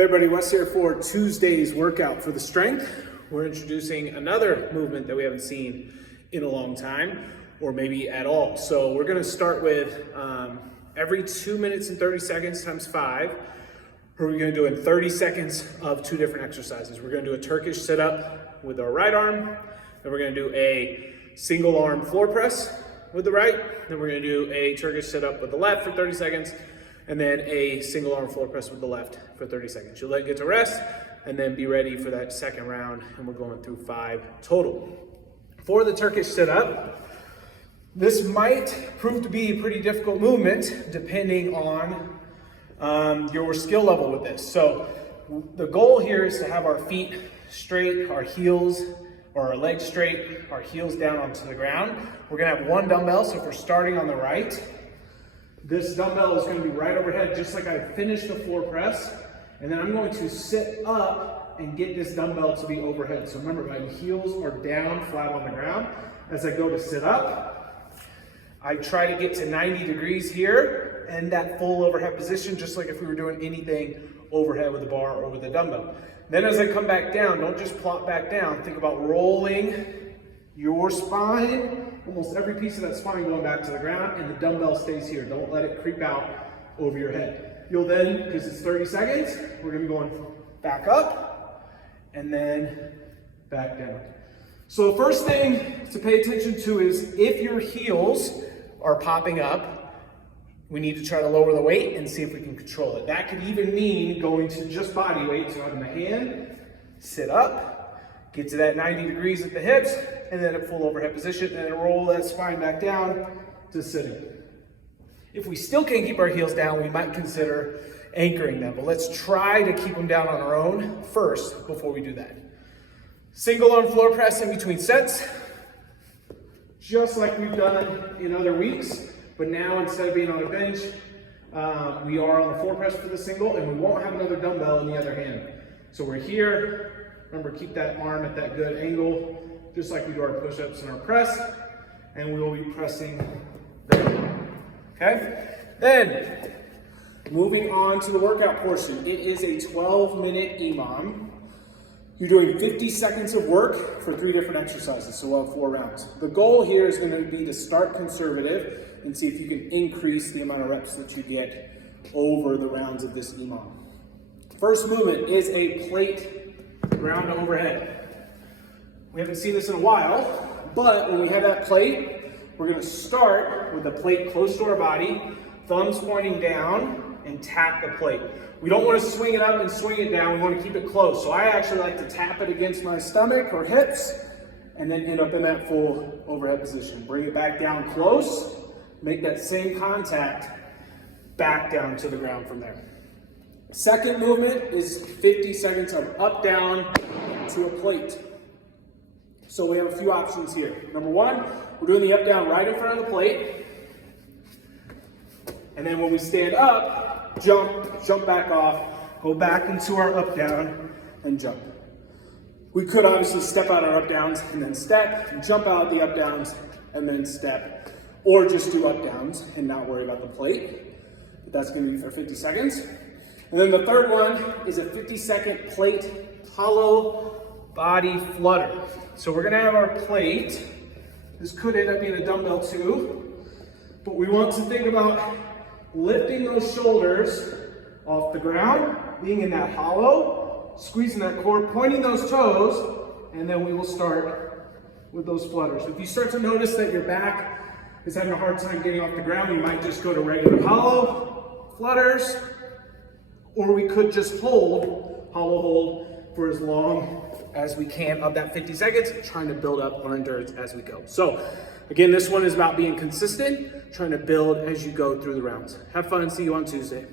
Hey everybody, Wes here for Tuesday's workout for the strength. We're introducing another movement that we haven't seen in a long time, or maybe at all. So we're gonna start with every 2 minutes and 30 seconds times 5. We're gonna do in 30 seconds of 2 different exercises. We're gonna do a Turkish sit-up with our right arm, then we're gonna do a single arm floor press with the right, then we're gonna do a Turkish sit-up with the left for 30 seconds, and then a single arm floor press with the left for 30 seconds. You'll let it get to rest and then be ready for that second round, and we're going through 5 total. For the Turkish sit-up, this might prove to be a pretty difficult movement depending on your skill level with this. So the goal here is to have our feet straight, our heels or our legs straight, our heels down onto the ground. We're gonna have 1 dumbbell, so if we're starting on the right, this dumbbell is going to be right overhead, just like I finished the floor press. And then I'm going to sit up and get this dumbbell to be overhead. So remember, my heels are down flat on the ground. As I go to sit up, I try to get to 90 degrees here and that full overhead position, just like if we were doing anything overhead with the bar or with the dumbbell. Then as I come back down, don't just plop back down. Think about rolling your spine, almost every piece of that spine going back to the ground, and the dumbbell stays here. Don't let it creep out over your head. You'll then, because it's 30 seconds, we're gonna be going back up and then back down. So the first thing to pay attention to is if your heels are popping up, we need to try to lower the weight and see if we can control it. That could even mean going to just body weight. So having the hand, sit up, get to that 90 degrees at the hips, and then a full overhead position, and then roll that spine back down to sitting. If we still can't keep our heels down, we might consider anchoring them, but let's try to keep them down on our own first before we do that. Single arm floor press in between sets, just like we've done in other weeks, but now instead of being on a bench, we are on the floor press for the single, and we won't have another dumbbell in the other hand. So we're here. Remember, keep that arm at that good angle, just like we do our push-ups and our press, and we will be pressing there, okay? Then, moving on to the workout portion. It is a 12-minute EMOM. You're doing 50 seconds of work for 3 different exercises, so we'll have 4 rounds. The goal here is going to be to start conservative and see if you can increase the amount of reps that you get over the rounds of this EMOM. First movement is a plate ground overhead. We haven't seen this in a while, but when we have that plate, we're gonna start with the plate close to our body, thumbs pointing down, and tap the plate. We don't wanna swing it up and swing it down, we wanna keep it close. So I actually like to tap it against my stomach or hips, and then end up in that full overhead position. Bring it back down close, make that same contact, back down to the ground from there. Second movement is 50 seconds of up, down to a plate. So we have a few options here. Number 1, we're doing the up, down right in front of the plate. And then when we stand up, jump back off, go back into our up, down, and jump. We could obviously step out our up, downs, and then step, and jump out the up, downs, and then step. Or just do up, downs, and not worry about the plate. But that's gonna be for 50 seconds. And then the third one is a 50-second plate hollow body flutter. So we're gonna have our plate. This could end up being a dumbbell too, but we want to think about lifting those shoulders off the ground, being in that hollow, squeezing that core, pointing those toes, and then we will start with those flutters. If you start to notice that your back is having a hard time getting off the ground, you might just go to regular hollow flutters, or we could just hollow hold for as long as we can of that 50 seconds, trying to build up our endurance as we go. So again, this one is about being consistent, trying to build as you go through the rounds. Have fun and see you on Tuesday.